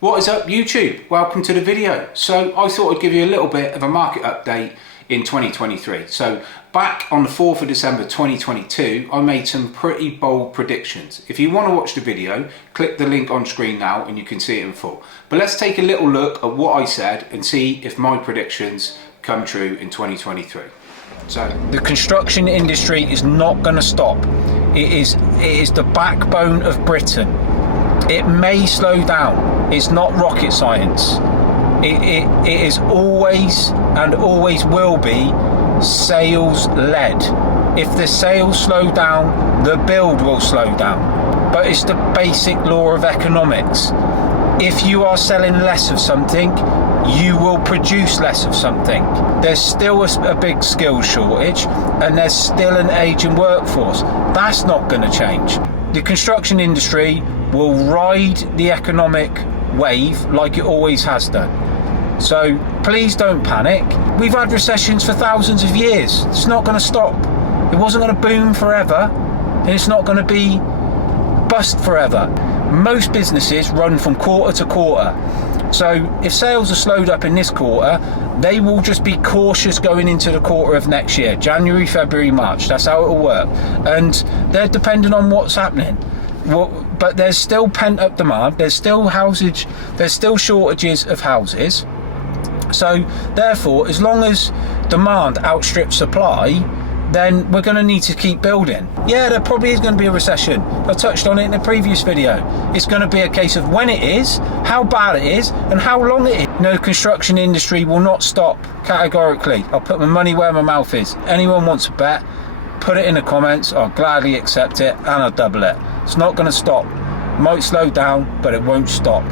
What is up YouTube? Welcome to the video. So I thought I'd give you a little bit of a market update in 2023. So back on the 4th of December 2022, I made some pretty bold predictions. If you want to watch the video, click the link on screen now and you can see it in full. But let's take a little look at what I said and see if my predictions come true in 2023. So the construction industry is not going to stop. It is the backbone of Britain. It may slow down. It's not rocket science. It is always and always will be sales led. If the sales slow down, the build will slow down. But it's the basic law of economics. If you are selling less of something, you will produce less of something. There's still a big skills shortage and there's still an aging workforce. That's not going to change. The construction industry will ride the economic wave like it always has done. So please don't panic. We've had recessions for thousands of years. It's not going to stop. It wasn't going to boom forever, and it's not going to be bust forever. Most businesses run from quarter to quarter. So if sales are slowed up in this quarter, they will just be cautious going into the quarter of next year, January, February, March. That's how it will work. And they're dependent on what's happening. But there's still pent up demand. There's still shortages of houses. So therefore, as long as demand outstrips supply, then we're going to need to keep building. Yeah, there probably is going to be a recession. I touched on it in the previous video. It's going to be a case of when it is, how bad it is, and how long it is. No, construction industry will not stop categorically. I'll put my money where my mouth is. Anyone wants a bet, put it in the comments. I'll gladly accept it and I'll double it. It's not going to stop. It might slow down, but it won't stop.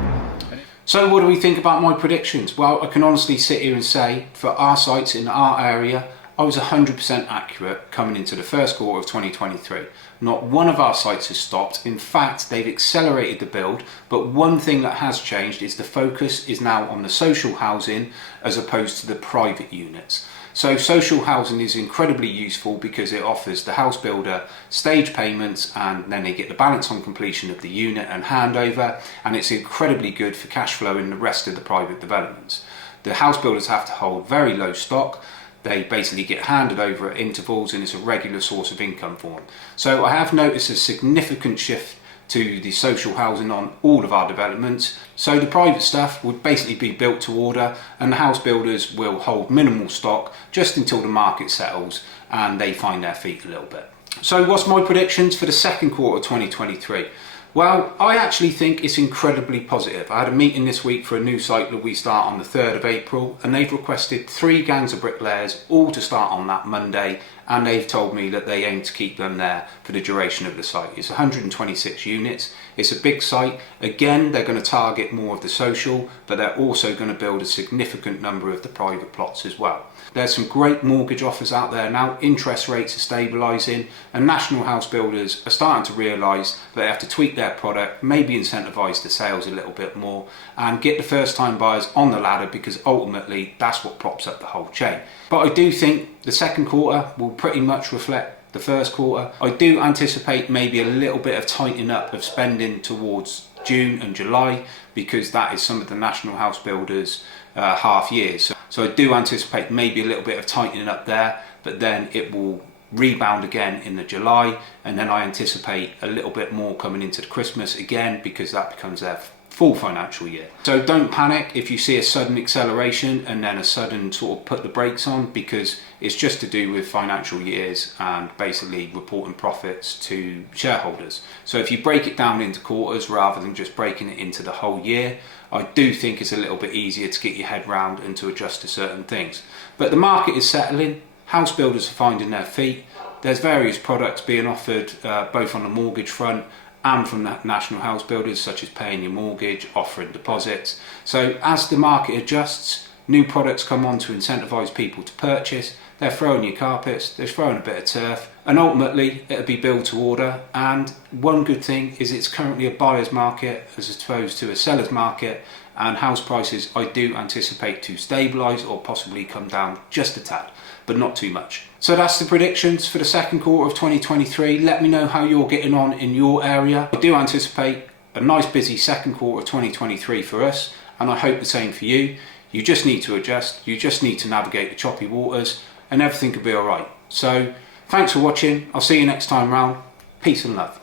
So what do we think about my predictions? Well, I can honestly sit here and say for our sites in our area, I was 100% accurate coming into the first quarter of 2023. Not one of our sites has stopped. In fact, they've accelerated the build, but one thing that has changed is the focus is now on the social housing as opposed to the private units. So social housing is incredibly useful because it offers the house builder stage payments and then they get the balance on completion of the unit and handover, and it's incredibly good for cash flow in the rest of the private developments. The house builders have to hold very low stock. They basically get handed over at intervals and it's a regular source of income for them. So I have noticed a significant shift to the social housing on all of our developments. So the private stuff would basically be built to order and the house builders will hold minimal stock just until the market settles and they find their feet a little bit. So what's my predictions for the second quarter of 2023? Well, I actually think it's incredibly positive. I had a meeting this week for a new site that we start on the 3rd of April and they've requested 3 gangs of bricklayers all to start on that Monday, and they've told me that they aim to keep them there for the duration of the site. It's 126 units. It's a big site. Again, they're going to target more of the social, but they're also going to build a significant number of the private plots as well. There's some great mortgage offers out there now. Interest rates are stabilising and national house builders are starting to realise that they have to tweak their product, maybe incentivise the sales a little bit more and get the first time buyers on the ladder, because ultimately that's what props up the whole chain. But I do think the second quarter will pretty much reflect the first quarter. I do anticipate maybe a little bit of tightening up of spending towards June and July, because that is some of the national house builders half years. So I do anticipate maybe a little bit of tightening up there, but then it will rebound again in the July, and then I anticipate a little bit more coming into the Christmas again, because that becomes their full financial year. So don't panic if you see a sudden acceleration and then a sudden sort of put the brakes on, because it's just to do with financial years and basically reporting profits to shareholders. So if you break it down into quarters rather than just breaking it into the whole year, I do think it's a little bit easier to get your head round and to adjust to certain things. But the market is settling, house builders are finding their feet, there's various products being offered both on the mortgage front and from national house builders, such as paying your mortgage, offering deposits. So as the market adjusts, new products come on to incentivise people to purchase. They're throwing your carpets, they're throwing a bit of turf, and ultimately it'll be built to order. And one good thing is it's currently a buyer's market as opposed to a seller's market, and house prices I do anticipate to stabilise or possibly come down just a tad, but not too much. So that's the predictions for the second quarter of 2023. Let me know how you're getting on in your area. I do anticipate a nice busy second quarter of 2023 for us, and I hope the same for you. You just need to adjust, you just need to navigate the choppy waters, and everything will be alright. So thanks for watching, I'll see you next time round. Peace and love.